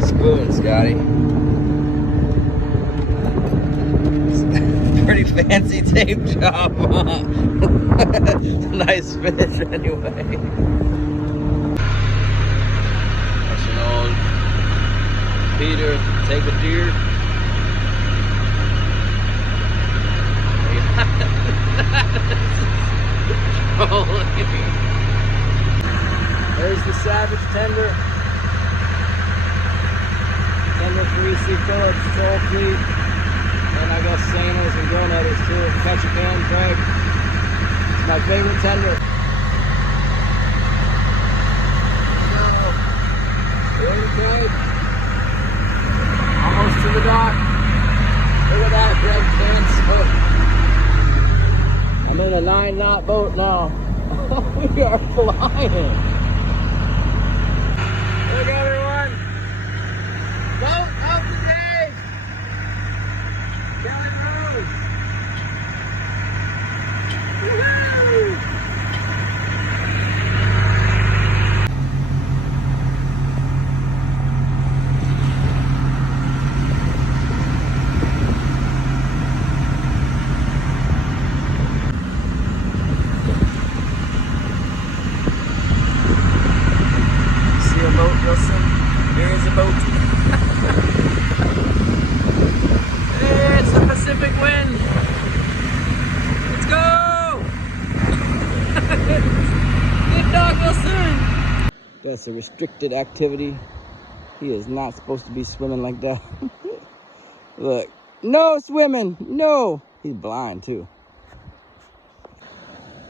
spoon, Scotty. Pretty fancy tape job, huh? Nice fish, anyway. That's an old Peter, take a deer. There's the Savage tender. Tender for E.C. Phillips, Troll Fleet, and I guess Sailors and Grown Others too. Ketchikan, Craig. It's my favorite tender. Okay. Almost to the dock. Look at that, Greg Pants. I'm in a 9-knot boat now. We are flying. Look, everyone. Boat of the day. Kelly Rose. Woo-hoo! See a boat, Wilson? There is a boat. It's the Pacific wind. Let's go! Good dog, Wilson. That's a restricted activity. He is not supposed to be swimming like that. Look, no swimming, no. He's blind too.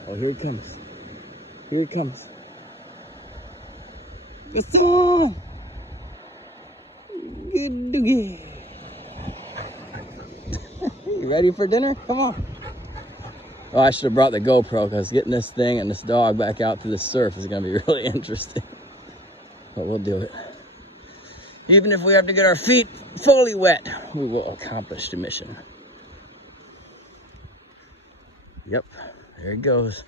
Oh, here it comes. Here it comes. It's on. Good doggy. You ready for dinner? Come on. Oh, I should have brought the GoPro because getting this thing and this dog back out to the surf is going to be really interesting. But we'll do it. Even if we have to get our feet fully wet, we will accomplish the mission. Yep, there it goes.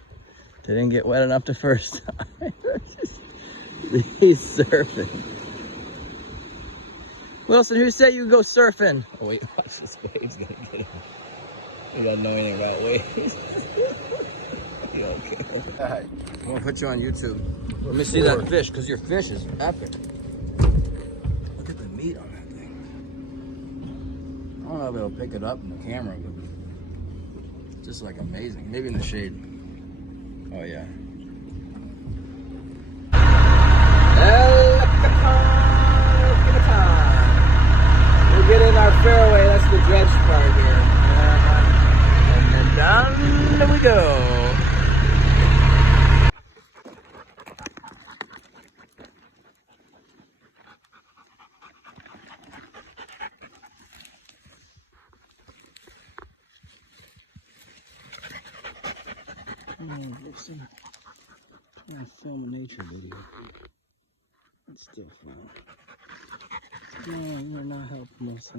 They didn't get wet enough the first time. He's surfing. Wilson, who said you could go surfing? Oh wait, watch this wave's gonna get him. You don't know anything about waves. You okay? Alright, I'm gonna put you on YouTube. Let me see that fish, because your fish is epic. Look at the meat on that thing. I don't know if it'll pick it up in the camera, but it's just like amazing. Maybe in the shade. Oh yeah. We're getting our fairway, that's the dredge part here. And then down we go. Listen, trying to film a nature video. It's still fun. No, you're not helping us.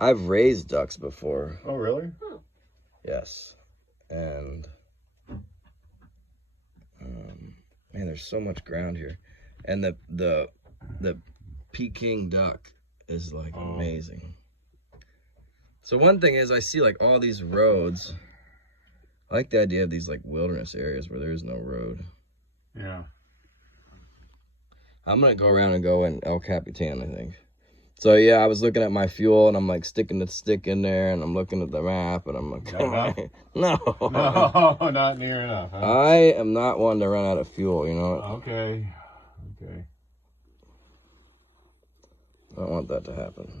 I've raised ducks before. Oh, really? Yes. And man, there's so much ground here. And the Peking duck is like amazing. So one thing is I see like all these roads. I like the idea of these like wilderness areas where there is no road. Yeah. I'm gonna go around and go in El Capitan, I think. So yeah, I was looking at my fuel and I'm like sticking the stick in there and I'm looking at the map and I'm like, no, not near enough. Huh? I am not one to run out of fuel, you know. Okay. Okay. I don't want that to happen.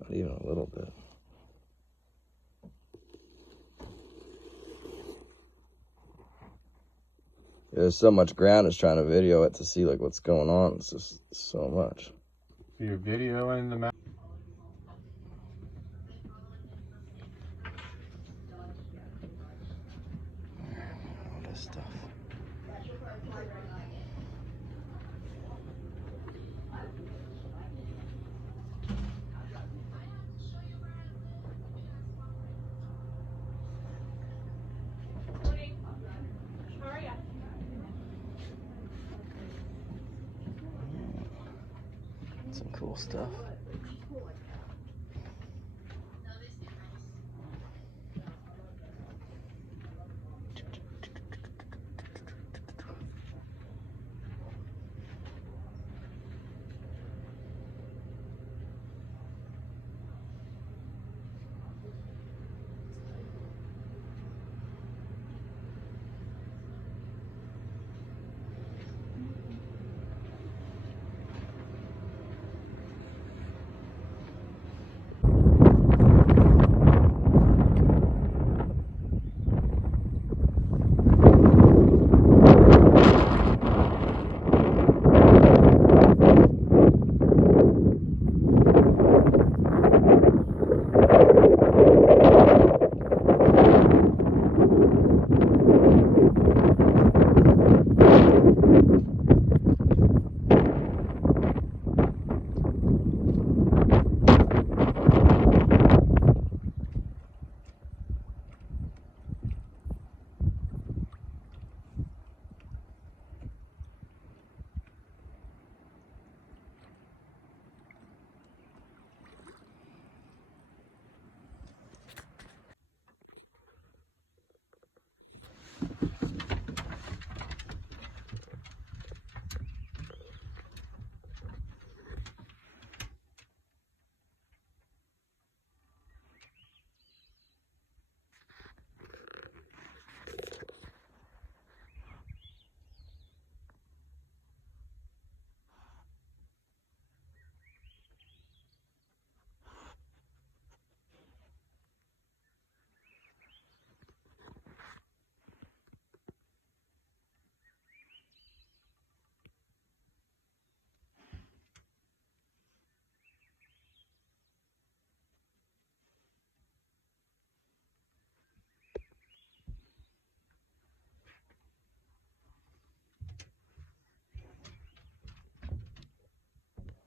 Not even a little bit. There's so much ground, it's trying to video it to see like what's going on. It's just so much. So you're videoing the map? All this stuff. Some cool stuff.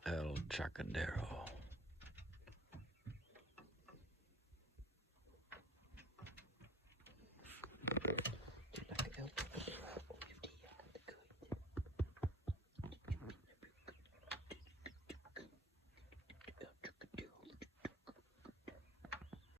El Chacadero.